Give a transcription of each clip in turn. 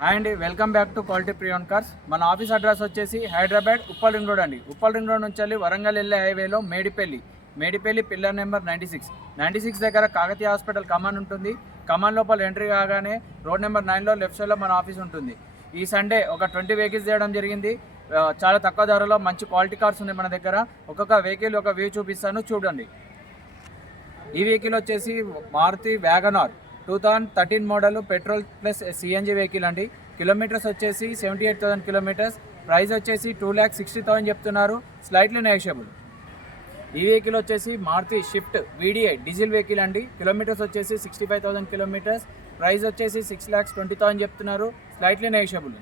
Hi అండి, welcome back to quality Priyan cars. మన office address వచ్చేసి హైదరాబాద్ ఉప్పల్ రింగ్ రోడ్ అండి. ఉప్పల్ రింగ్ రోడ్ నుంచి వెళ్ళి వరంగల్ వెళ్ళే హైవేలో మేడిపల్లి పిల్లర్ నెంబర్ 96 దగ్గర కాకతీయ హాస్పిటల్ కమాన్ ఉంటుంది. కమాన్ లోపల ఎంట్రీ కాగానే రోడ్ నెంబర్ 9లో లెఫ్ట్ సైడ్లో మన ఆఫీస్ ఉంటుంది. ఈ సండే ఒక 20 వెహికల్స్ చేయడం జరిగింది. చాలా తక్కువ ధరలో మంచి క్వాలిటీ కార్స్ ఉన్నాయి మన దగ్గర. ఒక్కొక్క వెహికల్ ఒక వ్యూ చూపిస్తాను, చూడండి. ఈ వెహికల్ వచ్చేసి Maruti WagonR 2013 model petrol plus CNG vehicle అండి. కిలోమీటర్స్ వచ్చేసి 78,000 కిలోమీటర్స్. ప్రైస్ వచ్చేసి 2,60,000 చెప్తున్నారు, స్లైట్లీ నెగోషియబుల్. ఈ వెహికల్ వచ్చేసి Maruti Swift VDI diesel vehicle అండి. కిలోమీటర్స్ వచ్చేసి 65,000 కిలోమీటర్స్. ప్రైస్ వచ్చేసి 6,20,000 చెప్తున్నారు, స్లైట్లీ నెగోషియబుల్.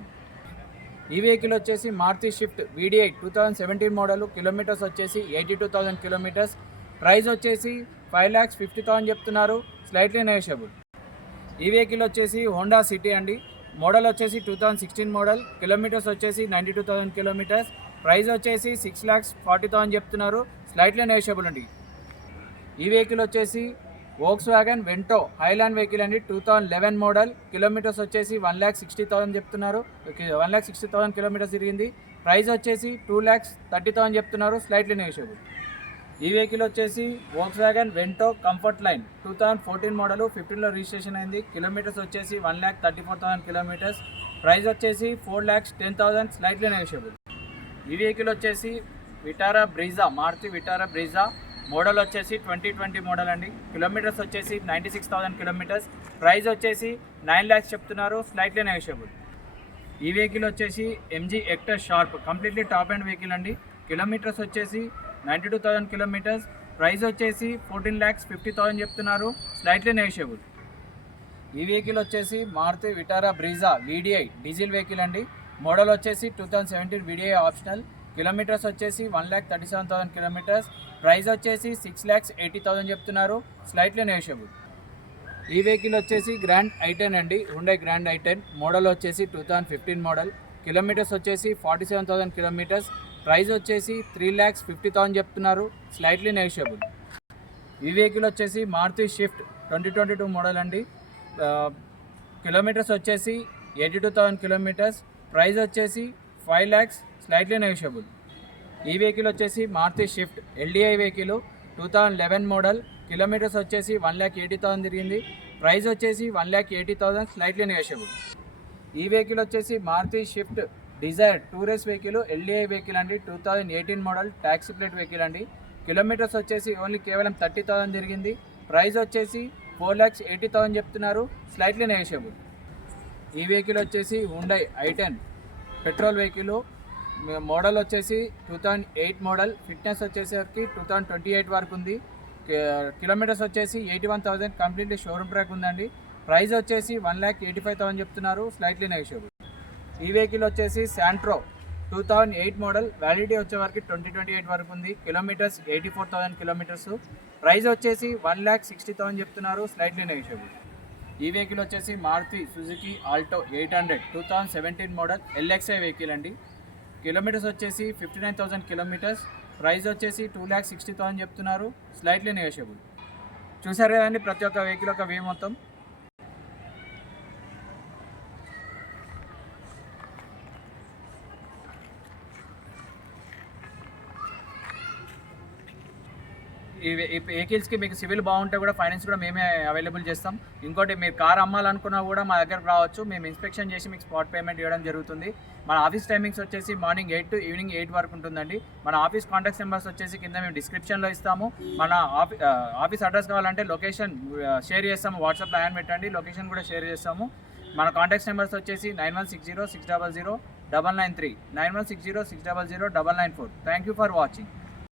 ఈ వెహికల్ వచ్చేసి Maruti Swift VDI 2017 model. Kilometres వచ్చేసి 82,000 కిలోమీటర్స్. ప్రైస్ వచ్చేసి 5,50,000 చెప్తున్నారు, స్లైట్లీ నెగోషియబుల్. ఈ వెహికల్ వచ్చేసి హోండా సిటీ అండి. మోడల్ వచ్చేసి 2016 మోడల్. కిలోమీటర్స్ వచ్చేసి 92,000 కిలోమీటర్స్. ప్రైస్ వచ్చేసి 6,40,000 చెప్తున్నారు, స్లైట్లీ నెగోషియబుల్ అండి. ఈ వెహికల్ వచ్చేసి వోక్స్వ్యాగన్ వెంటో హైలాండ్ వెహికల్ అండి. 2011 మోడల్. కిలోమీటర్స్ వచ్చేసి 1,60,000 చెప్తున్నారు. 1,60,000 కిలోమీటర్స్ తిరిగింది. ప్రైస్ వచ్చేసి 2,30,000 చెప్తున్నారు, స్లైట్లీ నెగోషియబుల్. ఈ వెహికల్ వచ్చేసి Volkswagen Vento comfort line 2014 model. 15లో రిజిస్ట్రేషన్ అయింది. కిలోమీటర్స్ వచ్చేసి 1,34,000 కిలోమీటర్స్. ప్రైస్ వచ్చేసి 4,10,000, స్లైట్లీ నెగోషియబుల్. ఈ వెహికల్ వచ్చేసి మారుతి విటారా బ్రీజా. మోడల్ వచ్చేసి 2020 మోడల్ అండి. కిలోమీటర్స్ వచ్చేసి 96,000 కిలోమీటర్స్. ప్రైస్ వచ్చేసి 9 lakhs చెప్తున్నారు, స్లైట్లీ నెగోషియబుల్. ఈ వెహికల్ వచ్చేసి MG hectare sharp completely top and vehicle అండి. కిలోమీటర్స్ వచ్చేసి 92,000 కిలోమీటర్స్. ప్రైస్ వచ్చేసి 14,50,000 చెప్తున్నారు, స్లైట్లీ నెగోషియబుల్. ఈ వెహికల్ వచ్చేసి Maruti Vitara Brezza VDI diesel vehicle అండి. మోడల్ వచ్చేసి 2017 VDI ఆప్షనల్. కిలోమీటర్స్ వచ్చేసి 1,37,000 కిలోమీటర్స్. ప్రైస్ వచ్చేసి 6,80,000 చెప్తున్నారు, స్లైట్లీ నెగోషియబుల్. ఈ వెహికల్ వచ్చేసి గ్రాండ్ i10 అండి. Hyundai grand i10. మోడల్ వచ్చేసి 2015 మోడల్. కిలోమీటర్స్ వచ్చేసి 47,000 కిలోమీటర్స్. ప్రైస్ వచ్చేసి 3,50,000 చెప్తున్నారు, స్లైట్లీ నెగోషియబుల్. ఈ వెహికల్ వచ్చేసి మారుతి షిఫ్ట్ 2022 మోడల్ అండి. కిలోమీటర్స్ వచ్చేసి 82,000 కిలోమీటర్స్. ప్రైస్ వచ్చేసి 5 lakhs, స్లైట్లీ నెగోషియబుల్. ఈ వెహికల్ వచ్చేసి Maruti Swift LDI vehicle 2011 model. Kilometres వచ్చేసి 1,80,000 తిరిగింది. ప్రైస్ వచ్చేసి 1,80,000, స్లైట్లీ నెగోషియబుల్. ఈ వెహికల్ వచ్చేసి Maruti Swift Dzire tour S vehicle LDI vehicle అండి. 2018 మోడల్ ట్యాక్సీ ప్లేట్ వెహికల్ అండి. కిలోమీటర్స్ వచ్చేసి కేవలం 30,000 తిరిగింది. ప్రైస్ వచ్చేసి 4,80,000 చెప్తున్నారు, స్లైట్లీ నెగోషియబుల్. ఈ వెహికల్ వచ్చేసి Hyundai i10 petrol vehicle. Model వచ్చేసి 2008 మోడల్. ఫిట్నెస్ వచ్చేసరికి 2028 వరకు ఉంది. కిలోమీటర్స్ వచ్చేసి 81,000 కంప్లీట్లీ షోరూమ్ ట్రాక్ ఉందండి. ప్రైస్ వచ్చేసి 1,85,000 చెప్తున్నారు, స్లైట్లీ నెగోషియబుల్. ఈ వెహికల్ వచ్చేసి శాంట్రో 2008 మోడల్. వ్యాలిడిటీ వచ్చే వరకు 2028 వరకు ఉంది. Kilometres 84,000 kilometres. ప్రైస్ వచ్చేసి 1,60,000 చెప్తున్నారు, స్లైట్లీ నెగోషియబుల్. ఈ వెహికల్ వచ్చేసి Maruti Suzuki Alto 800 2017 model LXI vehicle అండి. కిలోమీటర్స్ వచ్చేసి 59,000 కిలోమీటర్స్. ప్రైస్ వచ్చేసి 2,60,000 చెప్తున్నారు, స్లైట్లీ నెగోషియబుల్. చూసారు కదండి ప్రతి ఒక్క వెహికల్ ఒక వ్యూ మొత్తం. ఈ వెహికల్స్కి మీకు సివిల్ బాగుంటే కూడా ఫైనాన్స్ కూడా మేమే అవైలబుల్ చేస్తాం. ఇంకోటి మీరు కార్ అమ్మాలనుకున్నా కూడా మా దగ్గరకు రావచ్చు. మేము ఇన్స్పెక్షన్ చేసి మీకు స్పాట్ పేమెంట్ ఇవ్వడం జరుగుతుంది. మన ఆఫీస్ టైమింగ్స్ వచ్చేసి మార్నింగ్ 8 to ఈవినింగ్ 8 వరకు ఉంటుందండి. మన ఆఫీస్ కాంటాక్ట్ నెంబర్స్ వచ్చేసి కింద మేము డిస్క్రిప్షన్లో ఇస్తాము. మన ఆఫీస్ అడ్రస్ కావాలంటే లొకేషన్ షేర్ చేస్తాము. వాట్సాప్లో యాడ్ పెట్టండి, లొకేషన్ కూడా షేర్ చేస్తాము. మన కాంటాక్ట్ నెంబర్స్ వచ్చేసి 9160 600 993 9160 600 994. Thank you for watching.